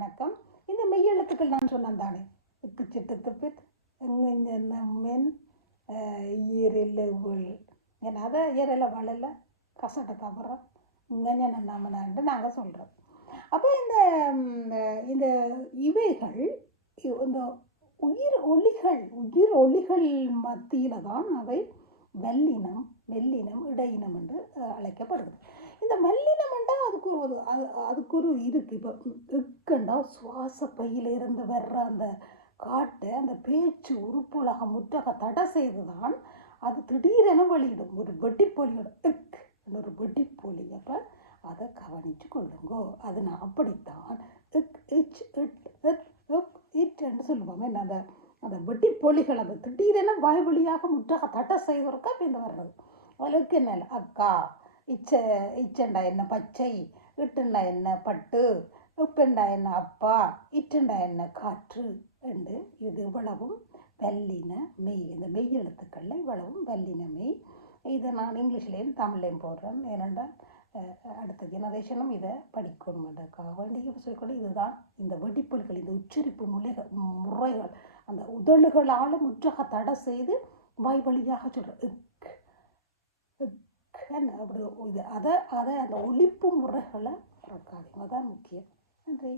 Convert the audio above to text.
வணக்கம். இந்த மெய்யெழுத்துக்கள் நான் சொன்னேன் தானே, இக்கு சிட்டு துப்பித் எங்க மென் ஈரில் ஏன்னா அதை ஏரில் வளல கசட்டை தவறோம் இங்கே நம்மனான்ட்டு நாங்கள் சொல்கிறோம். அப்போ இந்த இவைகள் இந்த உயிர் ஒலிகள் மத்தியில் தான் அவை வல்லினம், மெல்லினம், இடையினம் என்று அழைக்கப்படுகிறது. இந்த மெல்லினம் என்றால் அதுக்கு ஒரு இருக்குது. இப்போ இக்கண்டா சுவாச பையிலிருந்து வர்ற அந்த காட்டை அந்த பேச்சு உறுப்புலக முற்றக தடை செய்துதான் அது திடீரென வெளியிடும். ஒரு வெட்டிப்பொலியோட ஒரு வெட்டிப்பொலி. அப்போ அதை கவனித்து கொள்ளுங்கோ. அது நான் அப்படித்தான் என்று சொல்லுவாங்க. என்ன அந்த வெட்டிப்பொலிகள் அந்த திடீரென வாய்வழியாக முற்றாக தட்டை செய்வதற்கா இப்போ இந்த வர்றது. அவளுக்கு என்ன அக்கா இச்சண்டா என்ன பச்சை, இட்டுண்டா என்ன பட்டு, உப்பெண்டா என்ன அப்பா, இட்டுண்டா என்ன காற்று என்று இது இவ்வளவும் வல்லின மெய். இந்த மெய் எழுத்துக்களில் இவ்வளவும் வல்லின மெய். இதை நான் இங்கிலீஷ்லேயும் தமிழ்லேயும் போடுறேன். ஏனென்றால் அடுத்த ஜெனரேஷனும் இதை படிக்கணுமென்றதுக்காக வேண்டிய சொல்லிக்கொண்டு இதுதான் இந்த வெடிப்பொலிகள், இந்த உச்சரிப்பு முறைகள் அந்த உதடுகளால் முற்றாக தடை செய்து வாய் வழியாக சொல்கிறேன். அப்படி இது அதை அந்த ஒலிப்பு முறைகளை மறக்காதீங்க. அதான் முக்கியம். நன்றி.